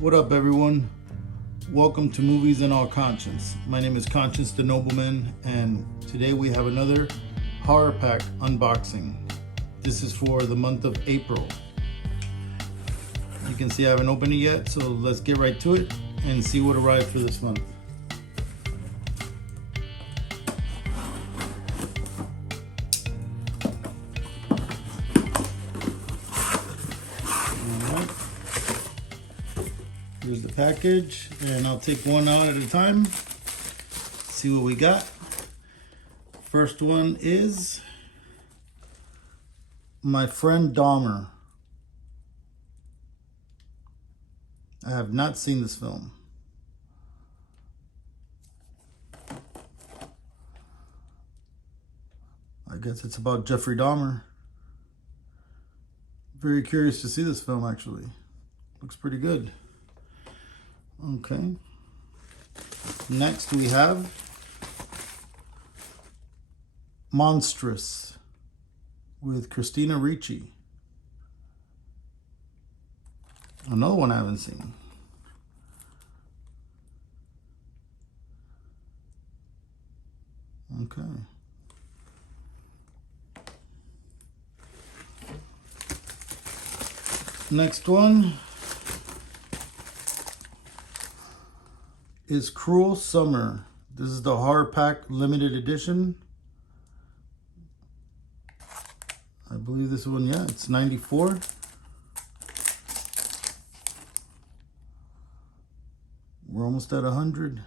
What up, everyone? Welcome to Movies in All Konchence. My name is Konchence the Nobleman, and today we have another HorrorPack unboxing. This is for the month of April. You can see I haven't opened it yet, so let's get right to it and see what arrived for this month. Alright. Here's the package, and I'll take one out at a time. See what we got. First one is My Friend Dahmer. I have not seen this film. I guess it's about Jeffrey Dahmer. Very curious to see this film, actually. Looks pretty good. Okay. Next we have Monstrous with Christina Ricci. Another one I haven't seen. Okay. Next one is Cruel Summer. This is the HorrorPack limited edition. I believe this one, yeah, it's 94. We're almost at 100.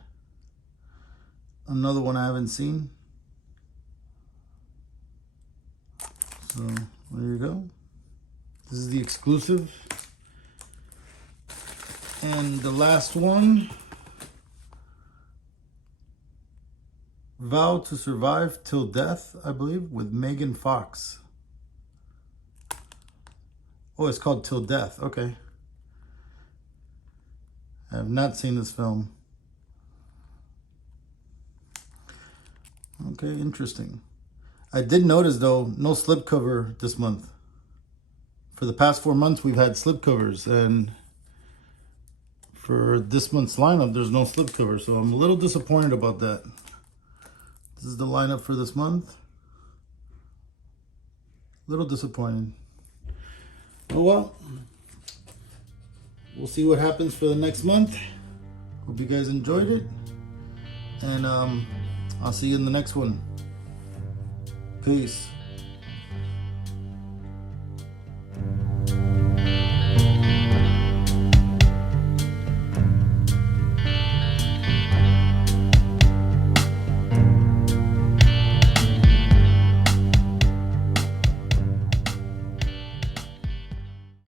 Another one I haven't seen. So there you go. This is the exclusive. And the last one, Vow to Survive Till Death, I believe, with Megan Fox. Oh, it's called Till Death. Okay. I have not seen this film. Okay, interesting. I did notice, though, no slipcover this month. For the past 4 months, we've had slipcovers, and for this month's lineup, there's no slipcover, so I'm a little disappointed about that. This is the lineup for this month. A little disappointed. Oh well. We'll see what happens for the next month. Hope you guys enjoyed it. And I'll see you in the next one. Peace.